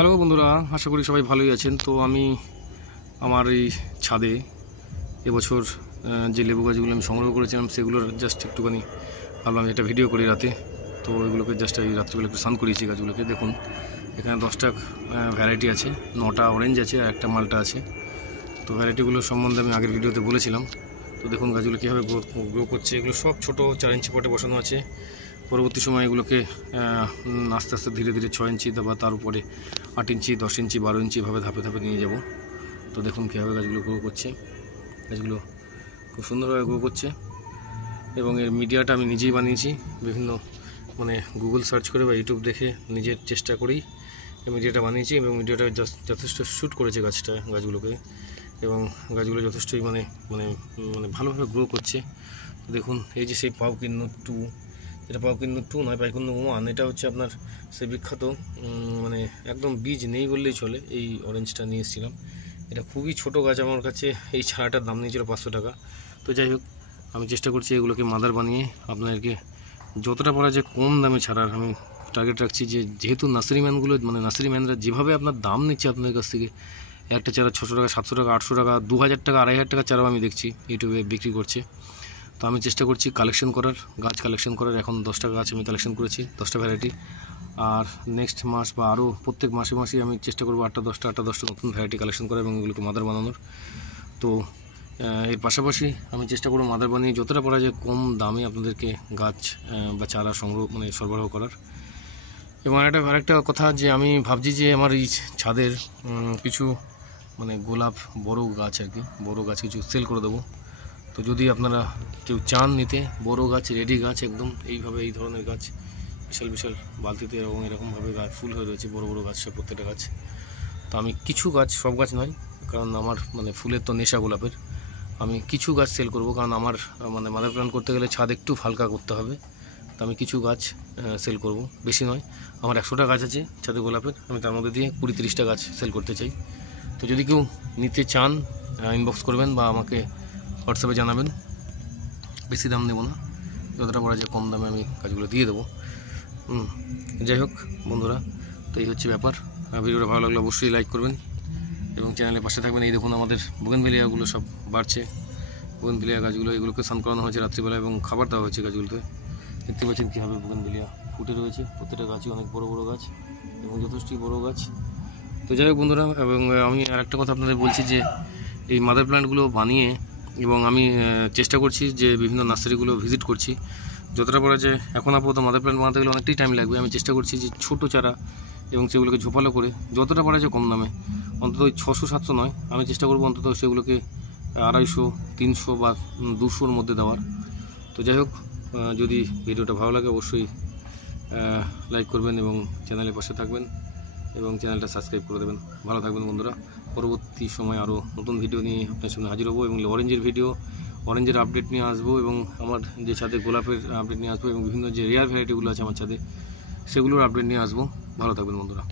Hello বন্ধুরা, আশা করি সবাই ভালোই আছেন। তো আমি আমার এই ছাদে এবছর যে লেবু গাছগুলো আমি সংগ্রহ করেছিলাম সেগুলোর জাস্ট একটুখানি ভাবলাম এটা ভিডিও করি রাতে। তো এগুলোকে জাস্ট এই রাত্রিবেলা একটু স্নান করিয়েছি গাছগুলোকে। দেখুন এখানে 10টা ভ্যারাইটি আছে, 9টা অরেঞ্জ আছে আর একটা মালটা আছে। তো ভ্যারাইটিগুলো সম্বন্ধে আমি আগের ভিডিওতে বলেছিলাম। তো দেখুন গাছগুলো কীভাবে গ্রো করছে। এগুলো সব ছোটো 4 ইঞ্চি পটে বসানো আছে। পরবর্তী সময় এগুলোকে আস্তে আস্তে ধীরে ধীরে 6 ইঞ্চি বা তার উপরে 8 ইঞ্চি, 10 ইঞ্চি, 12 ইঞ্চি ভাবে ধাপে ধাপে নিয়ে যাব। তো দেখুন কীভাবে গাছগুলো গ্রো করছে। গাছগুলো খুব সুন্দরভাবে গ্রো করছে এবং এর মিডিয়াটা আমি নিজেই বানিয়েছি। বিভিন্ন গুগল সার্চ করে বা ইউটিউব দেখে নিজের চেষ্টা করেই এই মিডিয়াটা বানিয়েছি এবং মিডিয়াটা যথেষ্ট শ্যুট করেছে গাছগুলোকে এবং গাছগুলো যথেষ্টই ভালোভাবে গ্রো করছে। দেখুন এই যে সেই পাউকিন্নু 2, এটা পাউকিন্নু 2 নয়, পাউকিন্নু 1। এটা হচ্ছে আপনার সেই বিখ্যাত একদম বীজ নেই বললেই চলে এই অরেঞ্জটা নিয়ে এসেছিলাম। এটা খুবই ছোট গাছ, আমার কাছে এই চারাটার দাম নিয়েছিল 500 টাকা। তো যাই হোক, আমি চেষ্টা করছি এগুলোকে মাদার বানিয়ে আপনাদেরকে যতটা পারা যায় কম দামে ছাড়ার আমি টার্গেট রাখছি। যেহেতু নার্সারিম্যানগুলো নার্সারিম্যানরা যেভাবে আপনার দাম নিচ্ছে আপনাদের কাছ থেকে, একটা চারা 600 টাকা, 700 টাকা, 800 টাকা, 2000 টাকা, 2500 টাকা চারাও আমি দেখছি ইউটিউবে বিক্রি করছে। তো আমি চেষ্টা করছি গাছ কালেকশন করার। এখন 10টা গাছ আমি কালেকশন করেছি, 10টা ভ্যারাইটি। আর নেক্সট মাস বা আরও প্রত্যেক মাসে আমি চেষ্টা করবো 8টা 10টা নতুন ভ্যারাইটি কালেকশন করা এবং এগুলোকে মাদার বানানোর। তো এর পাশাপাশি আমি চেষ্টা করবো মাদার বানিয়ে যতটা পারা যায় কম দামে আপনাদেরকে গাছ বা চারা সরবরাহ করার। এবং আরেকটা কথা যে আমি ভাবছি যে আমার এই ছাদের কিছু গোলাপ বড় গাছ বড় গাছ কিছু সেল করে দেবো। তো যদি আপনারা কেউ চান নিতে বড় গাছ, রেডি গাছ একদম এইভাবে, এই ধরনের গাছ বিশাল বিশাল বালতিতে এবং এরকমভাবে গাছ ফুল হয়ে রয়েছে, বড় বড় গাছ সব প্রত্যেকটা গাছ। তো আমি কিছু গাছ, সব গাছ নয়, কারণ আমার ফুলের তো নেশা গোলাপের, আমি কিছু গাছ সেল করব। কারণ আমার মাদার প্ল্যান্ট করতে গেলে ছাদ একটু হালকা করতে হবে। তো আমি কিছু গাছ সেল করব, বেশি নয়। আমার 100টা গাছ আছে ছাদে গোলাপের, আমি তার মধ্যে দিয়ে 20-30টা গাছ সেল করতে চাই। তো যদি কেউ নিতে চান ইনবক্স করবেন বা আমাকে হোয়াটসঅ্যাপে জানাবেন। বেশি দাম দেবো না, যতটা পারা যায় কম দামে আমি কাজগুলো দিয়ে দেবো। যাই হোক বন্ধুরা, তো এই হচ্ছে ব্যাপার। ভিডিওটা ভালো লাগলে অবশ্যই লাইক করবেন এবং চ্যানেলের পাশে থাকবেন। এই দেখুন আমাদের বুগেনভেলিয়াগুলো সব বাড়ছে। বুগেনভেলিয়া গাছগুলো, এগুলোকে স্নান করানো হয়েছে রাত্রিবেলা এবং খাবার দেওয়া হয়েছে গাছগুলোতে। দেখতে পাচ্ছেন কীভাবে বুগেনভেলিয়া ফুটে রয়েছে। প্রত্যেকটা গাছই অনেক বড় বড় গাছ এবং যথেষ্টই বড় গাছ। তো যাই হোক বন্ধুরা, এবং আমি আরেকটা কথা আপনাদের বলছি যে এই মাদার প্ল্যান্টগুলো বানিয়ে এবং আমি চেষ্টা করছি যে বিভিন্ন নার্সারিগুলো ভিজিট করছি যতটা পারা যায়। এখন আপাতত মাদার প্ল্যান্ট বানাতে গেলে অনেকটাই টাইম লাগবে। আমি চেষ্টা করছি যে ছোটো চারা এবং সেগুলোকে ঝোপালো করে যতটা পারা যায় কম দামে, অন্তত ওই 600-700 নয়, আমি চেষ্টা করবো অন্তত সেগুলোকে 250, 300 বা 200-র মধ্যে দেওয়ার। তো যাই হোক, যদি ভিডিওটা ভালো লাগে অবশ্যই লাইক করবেন এবং চ্যানেলের পাশে থাকবেন এবং চ্যানেলটা সাবস্ক্রাইব করে দেবেন। ভালো থাকবেন বন্ধুরা। পরবর্তী সময় আরও নতুন ভিডিও নিয়ে আপনার সামনে হাজির হবো এবং অরেঞ্জের আপডেট নিয়ে আসবো এবং আমার যে ছাদে গোলাপের আপডেট নিয়ে আসবো এবং বিভিন্ন যে রেয়ার ভ্যারাইটিগুলো আছে আমার ছাদে সেগুলোর আপডেট নিয়ে আসবো। ভালো থাকবেন বন্ধুরা।